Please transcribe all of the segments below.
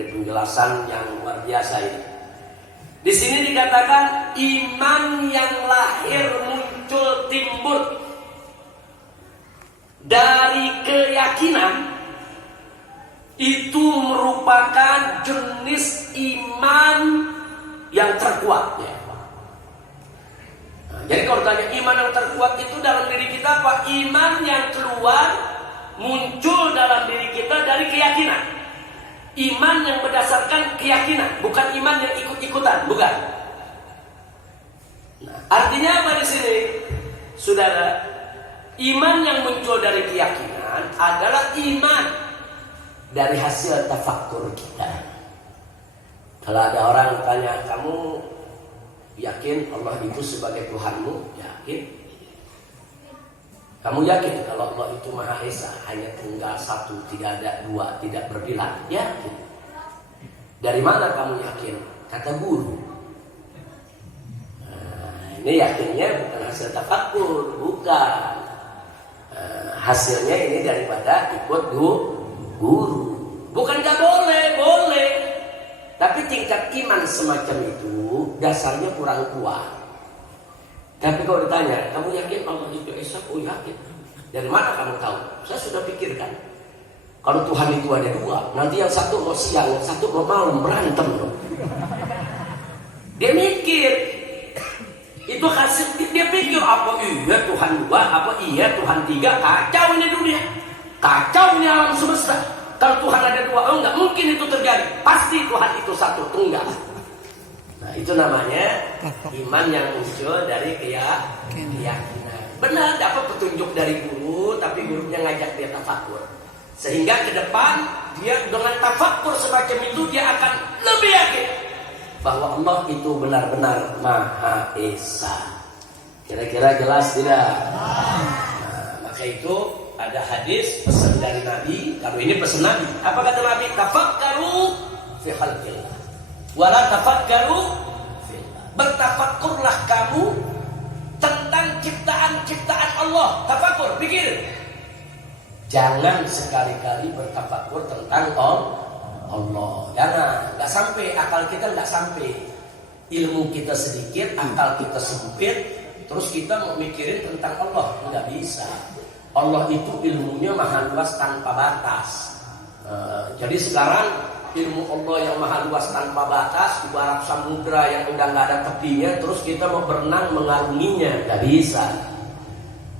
Ini penjelasan yang luar biasa ini. Di sini dikatakan iman yang lahir muncul timbul dari keyakinan itu merupakan jenis iman yang terkuat ya. Nah, jadi kalau tanya iman yang terkuat itu dalam diri kita apa? Iman yang keluar muncul dalam diri kita dari keyakinan. Iman yang berdasarkan keyakinan, bukan iman yang ikut-ikutan, bukan. Nah, artinya apa di sini? Saudara, iman yang muncul dari keyakinan adalah iman dari hasil tafakkur kita. Kalau ada orang tanya, kamu yakin Allah itu sebagai Tuhanmu? Yakin. Kamu yakin kalau Allah itu Maha Esa, hanya tunggal satu, tidak ada dua, tidak berbilang? Yakin. Dari mana kamu yakin? Kata guru. Nah, ini yakinnya bukan hasil tafakkur, bukan. Hasilnya ini daripada ikut guru. Bukan gak boleh, boleh. Tapi tingkat iman semacam itu dasarnya kurang kuat. Tapi kalau ditanya, kamu yakin Allah itu Esa? Oh yakin. Dari mana kamu tahu? Saya sudah pikirkan. Kalau Tuhan itu ada dua, nanti yang satu mau siang, yang satu mau malam, berantem loh. Dia mikir. Itu hasil, dia pikir apa iya Tuhan dua, apa iya Tuhan tiga. Kacau ini dunia. Kacau ini alam semesta. Kalau Tuhan ada dua, oh enggak mungkin itu terjadi. Pasti Tuhan itu satu, tunggal. Nah itu namanya iman yang muncul dari keyakinan. Benar dapat petunjuk dari guru, tapi gurunya ngajak dia tafakkur. Sehingga ke depan dia dengan tafakkur semacam itu dia akan lebih yakin bahwa Allah itu benar-benar Maha Esa. Kira-kira jelas tidak? Nah, maka itu ada hadis pesan dari Nabi. Kalau ini pesan Nabi, apa kata Nabi? Tafakkaru fi khalqillah wala tafakkaru fillah. Bertafakkurlah kamu tentang ciptaan-ciptaan Allah. Tafakkur, pikir. Jangan sekali-kali bertafakkur tentang Allah. Jangan, nggak sampai, akal kita nggak sampai. Ilmu kita sedikit, akal kita sempit, terus kita mau mikirin tentang Allah, nggak bisa. Allah itu ilmunya maha luas tanpa batas. Jadi sekarang ilmu Allah yang maha luas tanpa batas ibarat samudra yang udah nggak ada tepinya, terus kita mau berenang mengarunginya, nggak bisa.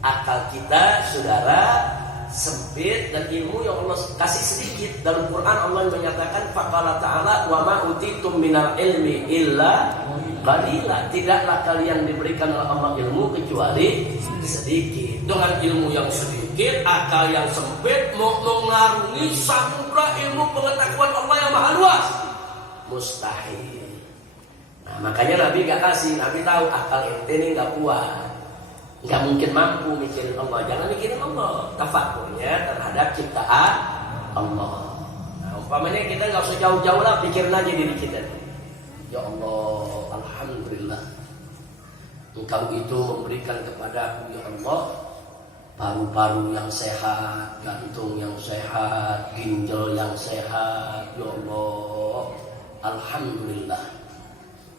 Akal kita, saudara, sempit, dan ilmu yang Allah kasih sedikit. Dalam Quran Allah menyatakan faqala ta'ala wa ma utitum minal ilmi illa qalila. Tidaklah kalian diberikan oleh Allah ilmu kecuali sedikit. Dengan ilmu yang sedikit, akal yang sempit, mau mengarungi samudra ilmu pengetahuan Allah yang maha luas, mustahil. Nah makanya Nabi gak kasih. Nabi tahu akal ente ini gak kuat, gak mungkin mampu mikirin Allah. Jangan mikirin Allah, tafakkurnya terhadap ciptaan Allah. Nah umpamanya kita gak usah jauh-jauh lah, pikirin aja diri kita. Ya Allah, alhamdulillah Engkau itu memberikan kepadaku ya Allah paru-paru yang sehat, jantung yang sehat, ginjal yang sehat. Ya Allah, alhamdulillah.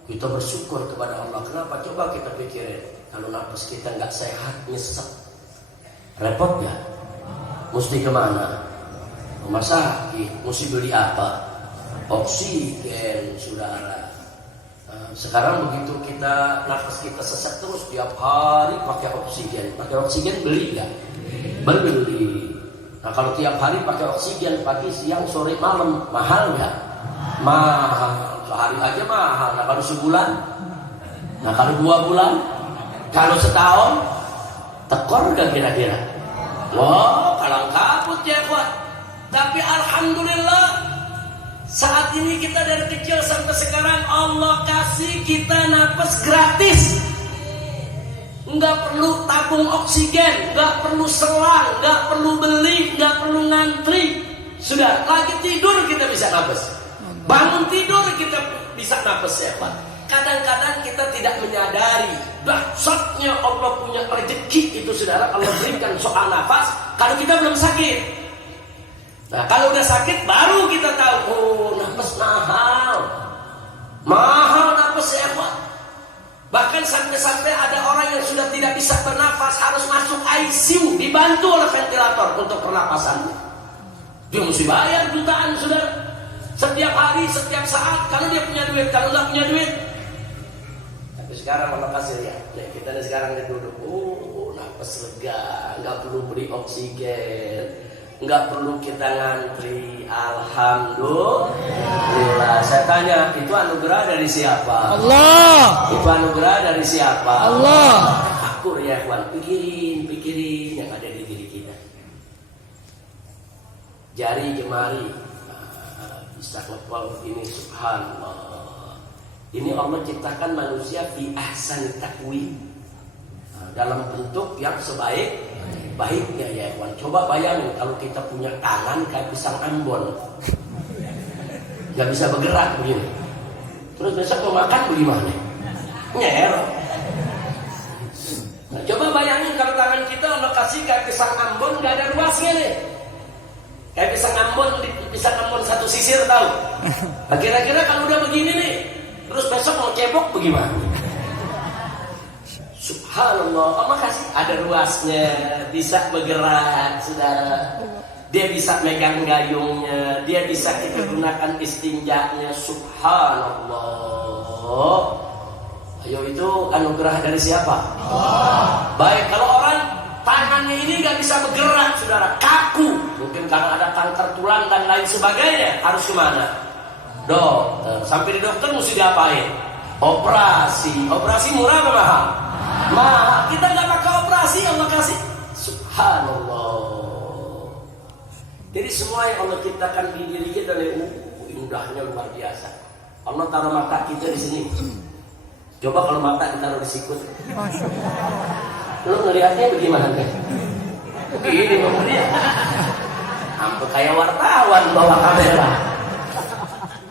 Kita bersyukur kepada Allah. Kenapa? Coba kita pikirin, kalau nafas kita nggak sehat, nyesek, repot ya? Mesti kemana? Rumah sakit. Mesti beli apa? Oksigen, saudara. Sekarang begitu kita nafas kita sesak terus, tiap hari pakai oksigen. Pakai oksigen beli nggak? Beli. Nah kalau tiap hari pakai oksigen pagi, siang, sore, malam, mahal nggak? Mahal. Sehari aja mahal. Nah kalau sebulan? Nah kalau 2 bulan? Kalau setahun? Tekor nggak kira-kira? Wah, kalang kabut ya kuat. Tapi alhamdulillah, saat ini kita dari kecil sampai sekarang Allah kasih kita napas gratis. Nggak perlu tabung oksigen, nggak perlu selang, nggak perlu beli, nggak perlu ngantri. Sudah, lagi tidur kita bisa napas. Bangun tidur kita bisa napas ya Pak. Kadang-kadang kita tidak menyadari dahsyatnya Allah punya rezeki itu, saudara. Allah berikan soal nafas kalau kita belum sakit. Nah kalau udah sakit baru kita tahu, oh nafas ICU, dibantu oleh ventilator untuk pernapasannya. Dia mesti bayar jutaan, saudara. Setiap hari, setiap saat, kalau dia punya duit, kalau nggak punya duit. Tapi sekarang Allah kasih lihat, kita sekarang duduk, napas lega, nggak perlu beli oksigen, nggak perlu kita ngantri. Alhamdulillah. Saya tanya, itu anugerah dari siapa? Allah. Itu anugerah dari siapa? Allah. Akur ya kawan, pikirin yang ada di diri kita. Jari jemari, bisa ngepol ini, subhanallah. Ini Allah ciptakan manusia fi ahsani taqwim, dalam bentuk yang sebaik-baiknya ya kawan. Coba bayangin kalau kita punya tangan kayak pisang ambon, nggak bisa bergerak begini. Terus besok mau makan bagaimana? Nyer. Nah, coba bayangin kalau tangan kita Allah kasih kayak pisang ambon, nggak ada ruasnya nih. Kayak pisang ambon satu sisir tahu. Nah, kira-kira kalau udah begini nih, terus besok mau cebok bagaimana? Subhanallah, Allah kasih ada ruasnya, bisa bergerak, saudara. Dia bisa megang gayungnya, dia bisa kita gunakan istinjaknya. Subhanallah. Ayo, itu anugerah dari siapa? Allah. Baik, kalau orang tangannya ini nggak bisa bergerak, saudara, kaku, mungkin karena ada kanker tulang dan lain sebagainya, harus kemana? Dokter. Sampai di dokter mesti diapain? Operasi murah atau mahal? Mahal. Kita nggak pakai operasi, Allah kasih. Subhanallah. Jadi semua yang Allah ciptakan di diri kita, indahnya luar biasa. Allah taruh mata kita di sini. Coba kalau mata ditaruh di sikut, lu ngelihatnya bagaimana kan? Begini bang dia, hampir kayak wartawan bawa kamera.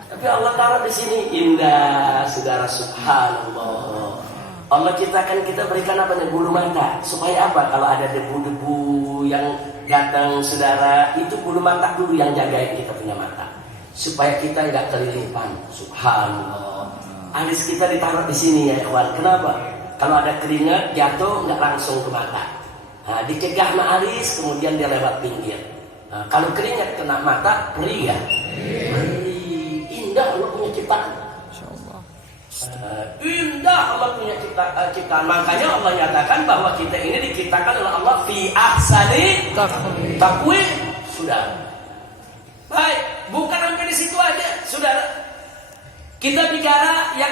Tapi Allah taruh di sini, indah, saudara, subhanallah. Allah ciptakan kita berikan apa nih? Bulu mata. Supaya apa? Kalau ada debu-debu yang datang, saudara, itu bulu mata dulu yang jagain kita punya mata, supaya kita nggak kelilipan. Subhanallah. Alis kita ditaruh di sini ya kawan. Kenapa? Kalau ada keringat jatuh nggak langsung ke mata. Nah, dicegah sama alis, kemudian dia lewat pinggir. Nah, kalau keringat kena mata, perih ya. Indah Allah punya ciptaan. Indah Allah punya ciptaan. Makanya Allah nyatakan bahwa kita ini diciptakan oleh Allah fi ahsani taqwim. Sudah. Baik, bukan sampai di situ aja, saudara. Kita bicara yang